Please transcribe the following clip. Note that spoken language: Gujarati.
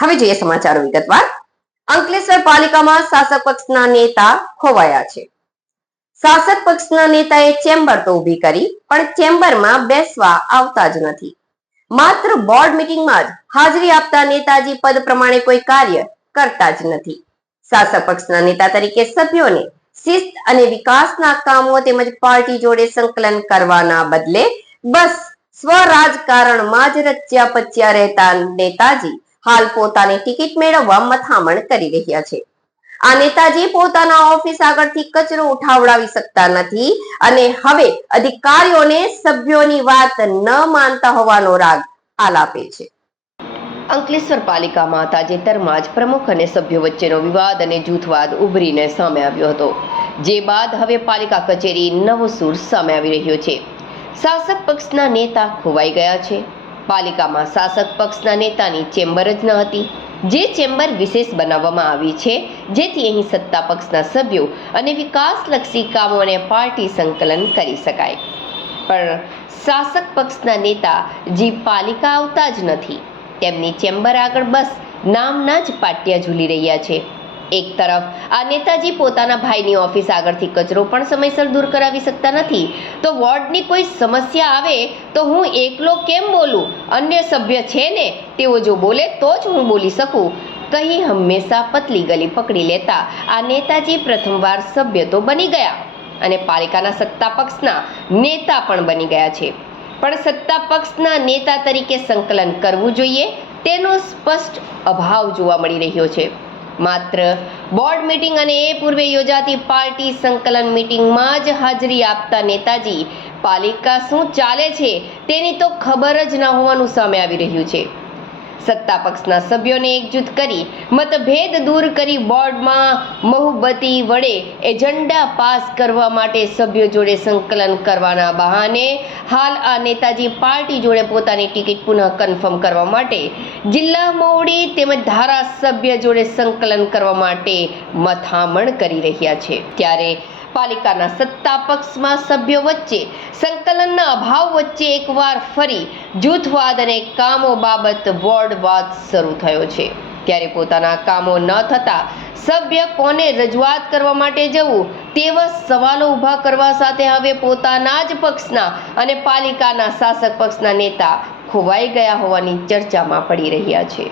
હવે જોઈએ સમાચારો વિગતવાર. અંકલેશ્વર પાલિકામાં શાસક પક્ષના નેતા ખોવાયા છે. શાસક પક્ષના નેતાએ ચેમ્બર તો ઊભી કરી, પણ ચેમ્બરમાં બેસવા આવતા જ નથી. માત્ર બોર્ડ મીટિંગમાં જ હાજરી આપતા નેતાજી પદ પ્રમાણે કોઈ કાર્ય કરતા જ નથી. શાસક પક્ષના નેતા તરીકે સભ્યોને શિસ્ત અને વિકાસના કામો તેમજ પાર્ટી જોડે સંકલન કરવાના બદલે બસ સ્વરાજકારણમાં જ રચ્યા પચ્યા રહેતા નેતાજી હાલ પોતાની ટિકિટ મેળવવા મથામણ કરી રહ્યા છે. આ નેતાજી પોતાના ઓફિસ આગળથી કચરો ઉઠાવડાવી શકતા નથી અને હવે અધિકારીઓને સભ્યોની વાત ન માનતા હોવાનો રાગ આલાપે છે. અંકલેશ્વર પાલિકામાં તાજેતરમાં જ પ્રમુખ અને સભ્યો વચ્ચેનો વિવાદ અને જૂથવાદ ઉભરીને સામે આવ્યો હતો, જે બાદ હવે પાલિકા કચેરી નવો સૂર સામે આવી રહ્યો છે. શાસક પક્ષના નેતા ખોવાઈ ગયા છે. પાલિકામાં શાસક પક્ષના નેતાની ચેમ્બર જ ન હતી, જે ચેમ્બર વિશેષ બનાવવામાં આવી છે, જેથી અહીં સત્તા પક્ષના સભ્યો અને વિકાસલક્ષી કામોને પાર્ટી સંકલન કરી શકાય. પણ શાસક પક્ષના નેતા જે પાલિકા આવતા જ નથી, તેમની ચેમ્બર આગળ બસ નામના જ પાટિયા ઝૂલી રહ્યા છે. એક તરફ આ નેતાજી પોતાના ભાઈની ઓફિસ આગળથી કચરો પણ સમયસર દૂર કરાવી શકતા નથી, તો વોર્ડની કોઈ સમસ્યા આવે તો હું એકલો કેમ બોલું, અન્ય સભ્ય છે ને, તેઓ જો બોલે તો જ હું બોલી શકું કહી હંમેશા પતલી ગલી પકડી લેતા આ નેતાજી પ્રથમવાર સભ્ય તો બની ગયા અને પાલિકાના સત્તા પક્ષના નેતા પણ બની ગયા છે. પણ સત્તા પક્ષના નેતા તરીકે સંકલન કરવું જોઈએ તેનો સ્પષ્ટ અભાવ જોવા મળી રહ્યો છે. માત્ર બોર્ડ મીટિંગ અને એ પૂર્વે યોજાતી પાર્ટી સંકલન મીટિંગમાં જ હાજરી આપતા નેતાજી પાલિકા શું ચાલે છે તેની તો ખબર જ ન હોવાનું સામે આવી રહ્યું છે. સત્તા પક્ષના સભ્યોને એકજૂથ કરી મતભેદ દૂર કરી બોર્ડમાં બહુમતી વડે એજન્ડા પાસ કરવા માટે સભ્યો જોડે સંકલન કરવાના બહાને હાલ આ નેતાજી પાર્ટી જોડે પોતાની ટિકિટ પુનઃ કન્ફર્મ કરવા માટે જિલ્લા મોવડી તેમજ ધારાસભ્ય જોડે સંકલન કરવા માટે મથામણ કરી રહ્યા છે. ત્યારે પાલિકાના સત્તા પક્ષમાં સભ્યો વચ્ચે સંકલનના અભાવ વચ્ચે એકવાર ફરી જૂથવાદ અને કામો બાબત બોર્ડવાદ શરૂ થયો છે. ત્યારે પોતાના કામો ન થતા સભ્ય કોને રજૂઆત કરવા માટે જવું તેવા સવાલો ઊભા કરવા સાથે હવે પોતાના જ પક્ષના અને પાલિકાના શાસક પક્ષના નેતા ખોવાઈ ગયા હોવાની ચર્ચામાં પડી રહ્યા છે.